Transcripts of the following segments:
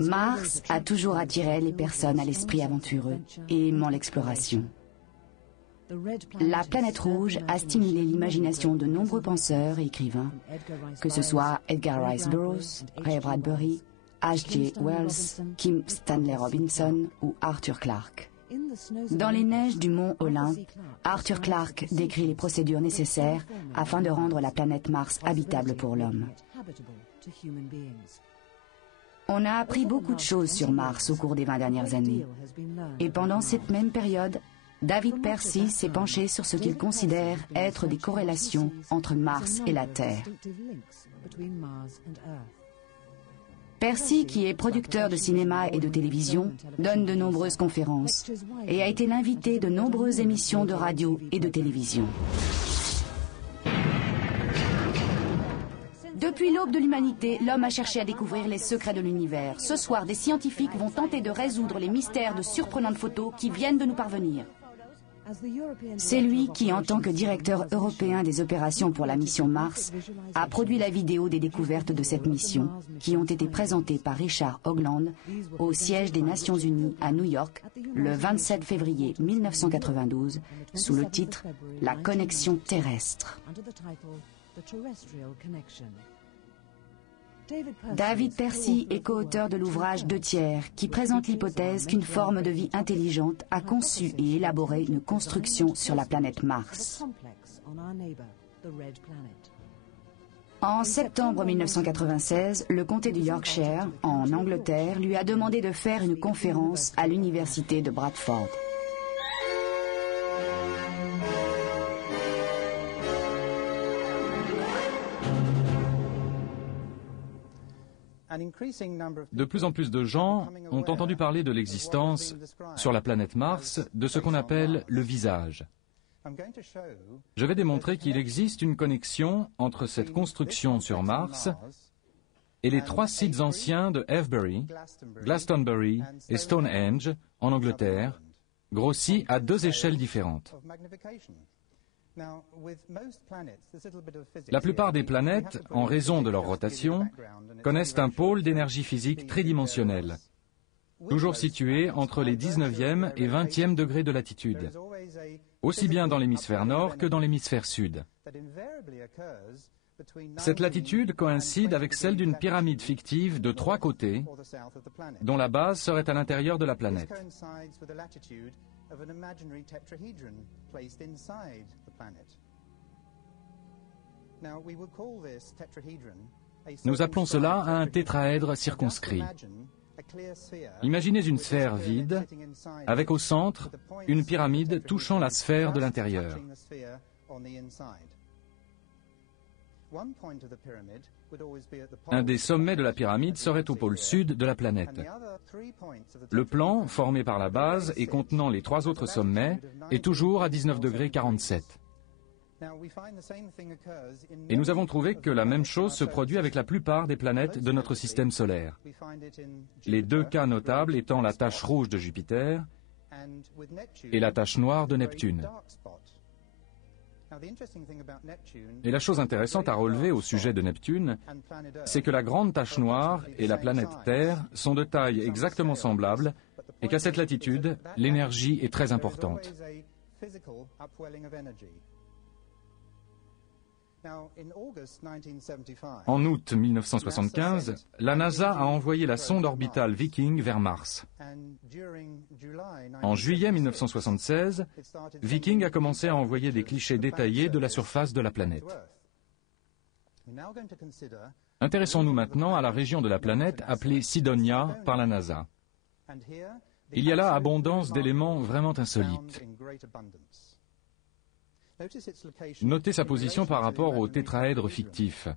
Mars a toujours attiré les personnes à l'esprit aventureux et aimant l'exploration. La planète rouge a stimulé l'imagination de nombreux penseurs et écrivains, que ce soit Edgar Rice Burroughs, Ray Bradbury, H.G. Wells, Kim Stanley Robinson ou Arthur Clarke. Dans les neiges du mont Olympe, Arthur Clarke décrit les procédures nécessaires afin de rendre la planète Mars habitable pour l'homme. On a appris beaucoup de choses sur Mars au cours des 20 dernières années. Et pendant cette même période, David Percy s'est penché sur ce qu'il considère être des corrélations entre Mars et la Terre. Percy, qui est producteur de cinéma et de télévision, donne de nombreuses conférences et a été l'invité de nombreuses émissions de radio et de télévision. Depuis l'aube de l'humanité, l'homme a cherché à découvrir les secrets de l'univers. Ce soir, des scientifiques vont tenter de résoudre les mystères de surprenantes photos qui viennent de nous parvenir. C'est lui qui, en tant que directeur européen des opérations pour la mission Mars, a produit la vidéo des découvertes de cette mission, qui ont été présentées par Richard Hoagland au siège des Nations Unies à New York le 27 février 1992, sous le titre « La connexion terrestre ». David Percy est co-auteur de l'ouvrage 2 tiers, qui présente l'hypothèse qu'une forme de vie intelligente a conçu et élaboré une construction sur la planète Mars. En septembre 1996, le comté du Yorkshire, en Angleterre, lui a demandé de faire une conférence à l'université de Bradford. De plus en plus de gens ont entendu parler de l'existence, sur la planète Mars, de ce qu'on appelle le visage. Je vais démontrer qu'il existe une connexion entre cette construction sur Mars et les 3 sites anciens de Avebury, Glastonbury et Stonehenge, en Angleterre, grossis à 2 échelles différentes. La plupart des planètes, en raison de leur rotation, connaissent un pôle d'énergie physique tridimensionnel, toujours situé entre les 19e et 20e degrés de latitude, aussi bien dans l'hémisphère nord que dans l'hémisphère sud. Cette latitude coïncide avec celle d'une pyramide fictive de 3 côtés, dont la base serait à l'intérieur de la planète. Nous appelons cela un tétraèdre circonscrit. Imaginez une sphère vide, avec au centre une pyramide touchant la sphère de l'intérieur. Un des sommets de la pyramide serait au pôle sud de la planète. Le plan, formé par la base et contenant les 3 autres sommets, est toujours à 19,47 degrés. Et nous avons trouvé que la même chose se produit avec la plupart des planètes de notre système solaire. Les 2 cas notables étant la tache rouge de Jupiter et la tache noire de Neptune. Et la chose intéressante à relever au sujet de Neptune, c'est que la grande tache noire et la planète Terre sont de taille exactement semblable et qu'à cette latitude, l'énergie est très importante. En août 1975, la NASA a envoyé la sonde orbitale Viking vers Mars. En juillet 1976, Viking a commencé à envoyer des clichés détaillés de la surface de la planète. Intéressons-nous maintenant à la région de la planète appelée Cydonia par la NASA. Il y a là abondance d'éléments vraiment insolites. Notez sa position par rapport au tétraèdre fictif.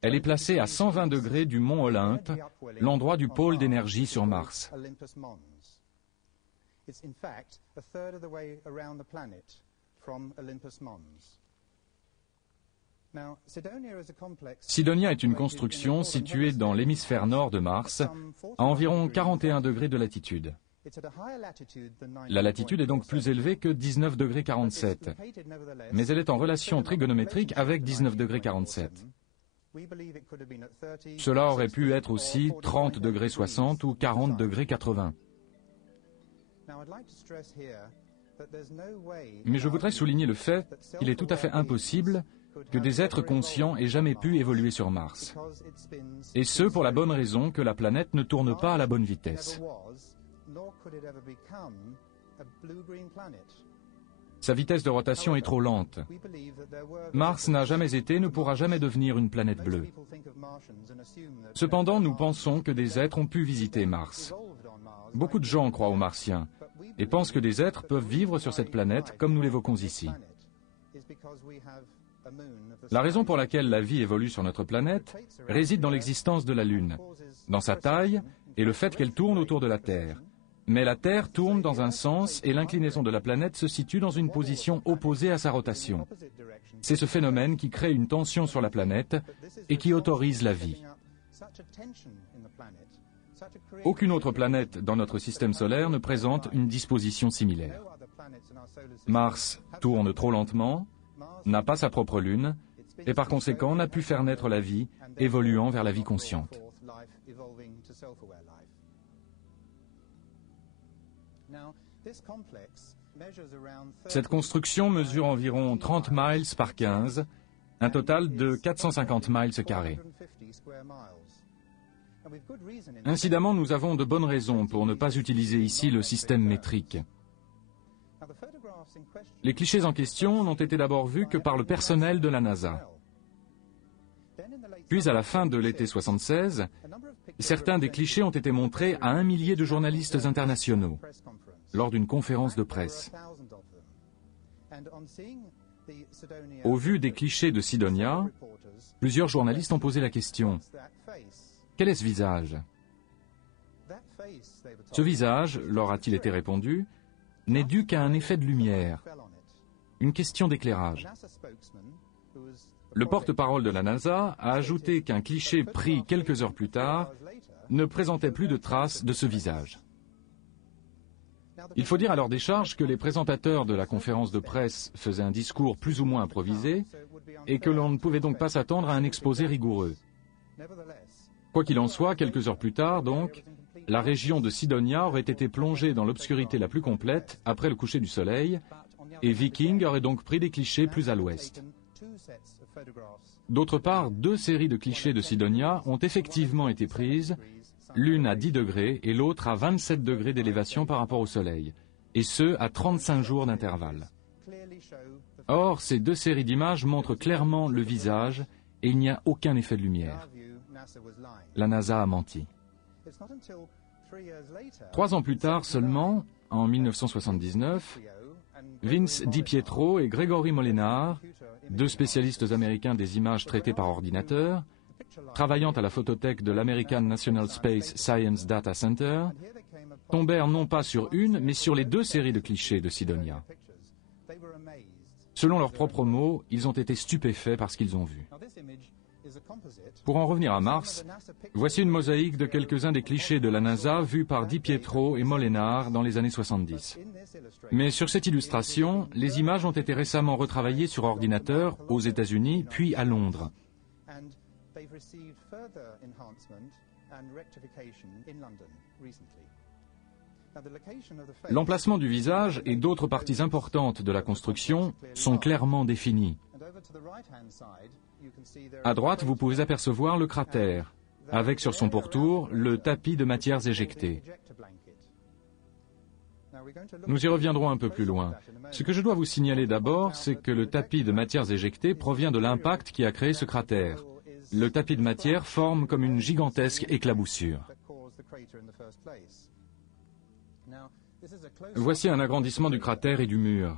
Elle est placée à 120 degrés du mont Olympe, l'endroit du pôle d'énergie sur Mars. Cydonia est une construction située dans l'hémisphère nord de Mars, à environ 41 degrés de latitude. La latitude est donc plus élevée que 19,47 degrés, mais elle est en relation trigonométrique avec 19,47 degrés. Cela aurait pu être aussi 30 degrés 60 ou 40 degrés 80. Mais je voudrais souligner le fait qu'il est tout à fait impossible que des êtres conscients aient jamais pu évoluer sur Mars. Et ce, pour la bonne raison que la planète ne tourne pas à la bonne vitesse. Sa vitesse de rotation est trop lente. Mars n'a jamais été et ne pourra jamais devenir une planète bleue. Cependant, nous pensons que des êtres ont pu visiter Mars. Beaucoup de gens croient aux Martiens et pensent que des êtres peuvent vivre sur cette planète comme nous l'évoquons ici. La raison pour laquelle la vie évolue sur notre planète réside dans l'existence de la Lune, dans sa taille et le fait qu'elle tourne autour de la Terre. Mais la Terre tourne dans un sens et l'inclinaison de la planète se situe dans une position opposée à sa rotation. C'est ce phénomène qui crée une tension sur la planète et qui autorise la vie. Aucune autre planète dans notre système solaire ne présente une disposition similaire. Mars tourne trop lentement, n'a pas sa propre lune, et par conséquent n'a pu faire naître la vie, évoluant vers la vie consciente. Cette construction mesure environ 30 miles par 15, un total de 450 miles carrés. Incidemment, nous avons de bonnes raisons pour ne pas utiliser ici le système métrique. Les clichés en question n'ont été d'abord vus que par le personnel de la NASA. Puis, à la fin de l'été 76, certains des clichés ont été montrés à 1 millier de journalistes internationaux lors d'une conférence de presse. Au vu des clichés de Cydonia, plusieurs journalistes ont posé la question: quel est ce visage? Ce visage, leur a-t-il été répondu, n'est dû qu'à un effet de lumière, une question d'éclairage. Le porte-parole de la NASA a ajouté qu'un cliché pris quelques heures plus tard ne présentait plus de traces de ce visage. Il faut dire à leur décharge que les présentateurs de la conférence de presse faisaient un discours plus ou moins improvisé et que l'on ne pouvait donc pas s'attendre à un exposé rigoureux. Quoi qu'il en soit, quelques heures plus tard, donc, la région de Cydonia aurait été plongée dans l'obscurité la plus complète après le coucher du soleil, et Viking aurait donc pris des clichés plus à l'ouest. D'autre part, 2 séries de clichés de Cydonia ont effectivement été prises, l'une à 10 degrés et l'autre à 27 degrés d'élévation par rapport au soleil, et ce, à 35 jours d'intervalle. Or, ces 2 séries d'images montrent clairement le visage et il n'y a aucun effet de lumière. La NASA a menti. 3 ans plus tard seulement, en 1979, Vince DiPietro et Gregory Molenar, 2 spécialistes américains des images traitées par ordinateur, travaillant à la photothèque de l'American National Space Science Data Center, tombèrent non pas sur une, mais sur les 2 séries de clichés de Cydonia. Selon leurs propres mots, ils ont été stupéfaits par ce qu'ils ont vu. Pour en revenir à Mars, voici une mosaïque de quelques-uns des clichés de la NASA vus par DiPietro et Molenar dans les années 70. Mais sur cette illustration, les images ont été récemment retravaillées sur ordinateur aux États-Unis, puis à Londres. L'emplacement du visage et d'autres parties importantes de la construction sont clairement définis. À droite, vous pouvez apercevoir le cratère, avec sur son pourtour le tapis de matières éjectées. Nous y reviendrons un peu plus loin. Ce que je dois vous signaler d'abord, c'est que le tapis de matières éjectées provient de l'impact qui a créé ce cratère. Le tapis de matière forme comme une gigantesque éclaboussure. Voici un agrandissement du cratère et du mur.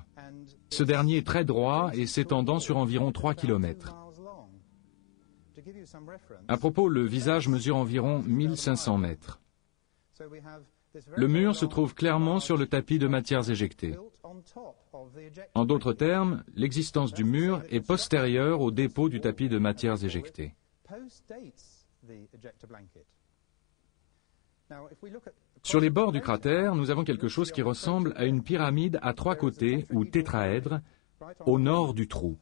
Ce dernier est très droit et s'étendant sur environ 3 km. À propos, le visage mesure environ 1500 mètres. Le mur se trouve clairement sur le tapis de matières éjectées. En d'autres termes, l'existence du mur est postérieure au dépôt du tapis de matières éjectées. Sur les bords du cratère, nous avons quelque chose qui ressemble à une pyramide à 3 côtés ou tétraèdre au nord du trou.